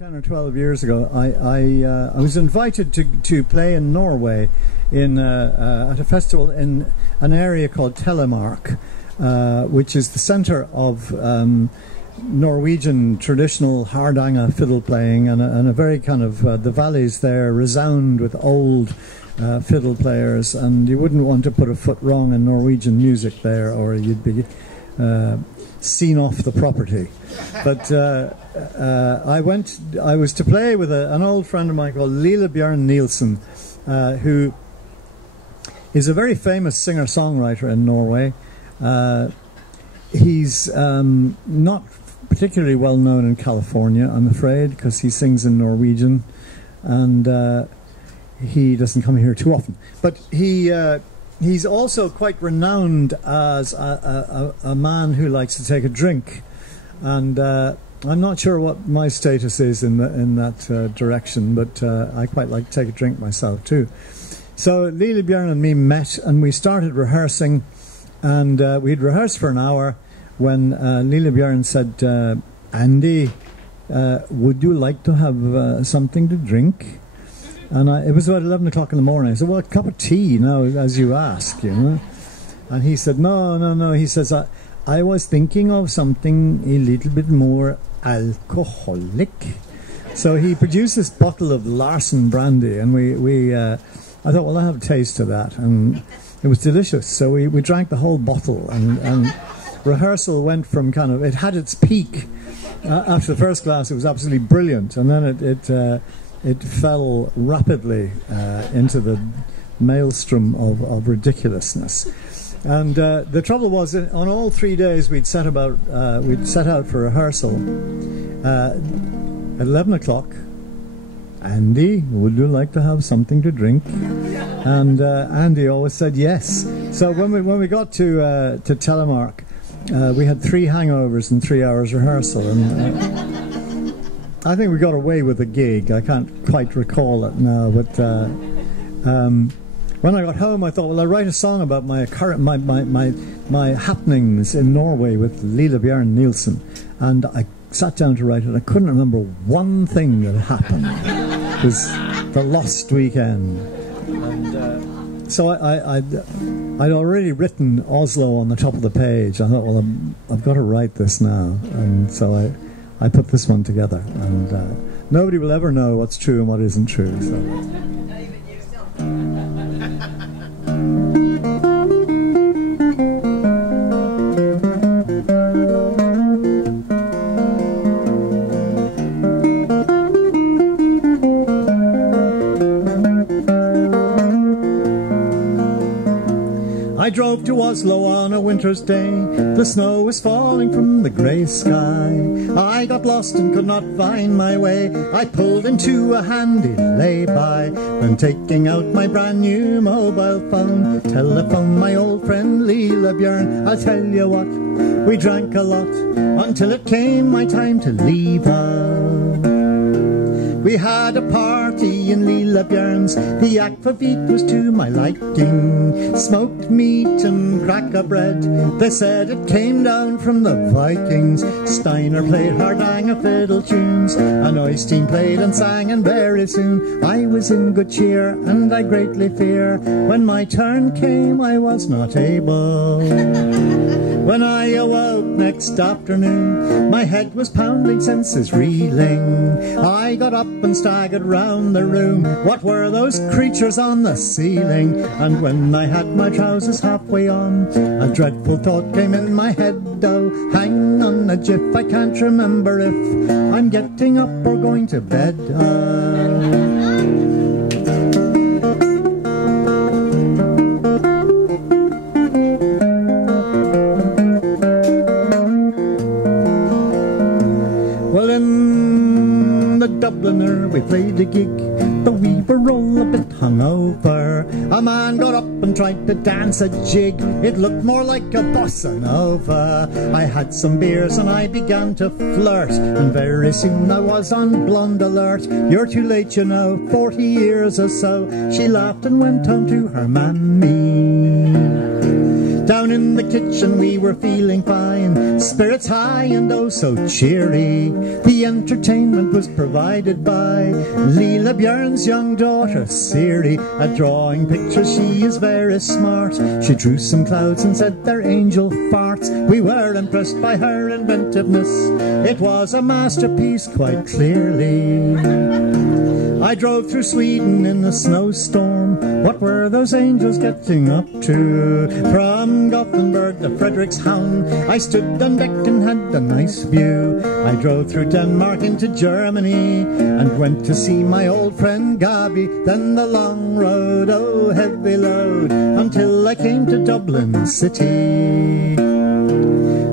10 or 12 years ago, I was invited to play in Norway at a festival in an area called Telemark, which is the centre of Norwegian traditional hardanga fiddle playing, and a very kind of the valleys there resound with old fiddle players, and you wouldn't want to put a foot wrong in Norwegian music there, or you'd be seen off the property. But I was to play with an old friend of mine called Lillebjørn Nielsen, who is a very famous singer-songwriter in Norway. He's not particularly well known in California, I'm afraid, because he sings in Norwegian, and he doesn't come here too often. But he's also quite renowned as a man who likes to take a drink, and I'm not sure what my status is in that direction, but I quite like to take a drink myself too. So Lillebjørn and me met, and we started rehearsing, and we'd rehearsed for an hour when Lillebjørn said, Andy, would you like to have something to drink? And it was about 11 o'clock in the morning. I said, well, a cup of tea now, as you ask, you know. And he said, no. He says, I was thinking of something a little bit more alcoholic. So he produced this bottle of Larsen brandy, and I thought, well, I'll have a taste of that. And it was delicious. So we drank the whole bottle, and rehearsal went from it had its peak. After the first glass, it was absolutely brilliant. And then it fell rapidly into the maelstrom of ridiculousness. And the trouble was that on all 3 days we'd set out for rehearsal at 11 o'clock. Andy, would you like to have something to drink? And Andy always said yes. So when we got to Telemark, we had 3 hangovers and 3 hours rehearsal, and I think we got away with the gig. I can't quite recall it now, but when I got home, I thought, well, I'll write a song about my happenings in Norway with Lillebjørn Nielsen, and I sat down to write it. I couldn't remember one thing that happened. It was the lost weekend, and so I'd already written Oslo on the top of the page. I thought, well, I've got to write this now, and so I put this one together, and nobody will ever know what's true and what isn't true. So. I drove to Oslo on a winter's day. The snow was falling from the grey sky. I got lost and could not find my way. I pulled into a handy lay-by, when taking out my brand new mobile phone, telephoned my old friend Lillebjørn. I'll tell you what, we drank a lot until it came my time to leave her. We had a party in Lillebjørn's. The akvavit was to my liking. Smoked meat and cracker bread. They said it came down from the Vikings. Steiner played hardanga fiddle tunes, and Oystein played and sang, and very soon I was in good cheer, and I greatly fear when my turn came I was not able. When I awoke next afternoon, my head was pounding, senses reeling. I got up and staggered round the room. What were those creatures on the ceiling? And when I had my trousers halfway on, a dreadful thought came in my head. Oh, hang on a jiff, I can't remember if I'm getting up or going to bed. Well, in the Dubliner we played a gig, though we were all a bit hungover. A man got up and tried to dance a jig. It looked more like a bossa nova. I had some beers and I began to flirt, and very soon I was on blonde alert. You're too late, you know, 40 years or so. She laughed and went home to her mammy. Down in the kitchen we were feeling fine, spirits high and oh so cheery. The entertainment was provided by Leela Björn's young daughter, Siri. At drawing pictures she is very smart. She drew some clouds and said they're angel farts. We were impressed by her inventiveness. It was a masterpiece quite clearly. I drove through Sweden in a snowstorm. What were those angels getting up to? From Gothenburg to Frederikshavn I stood on deck and had a nice view. I drove through Denmark into Germany and went to see my old friend Gabi. Then the long road, oh heavy load, until I came to Dublin city.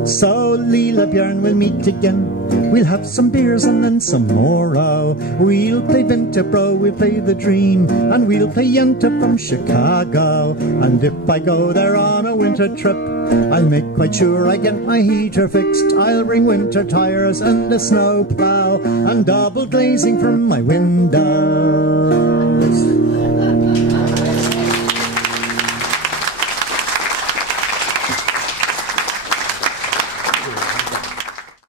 So Leela Björn, we'll meet again. We'll have some beers and then some more. Oh, we'll play Vinterbro, we'll play The Dream, and we'll play Yenta from Chicago. And if I go there on a winter trip, I'll make quite sure I get my heater fixed. I'll bring winter tires and a snow plough and double glazing from my window.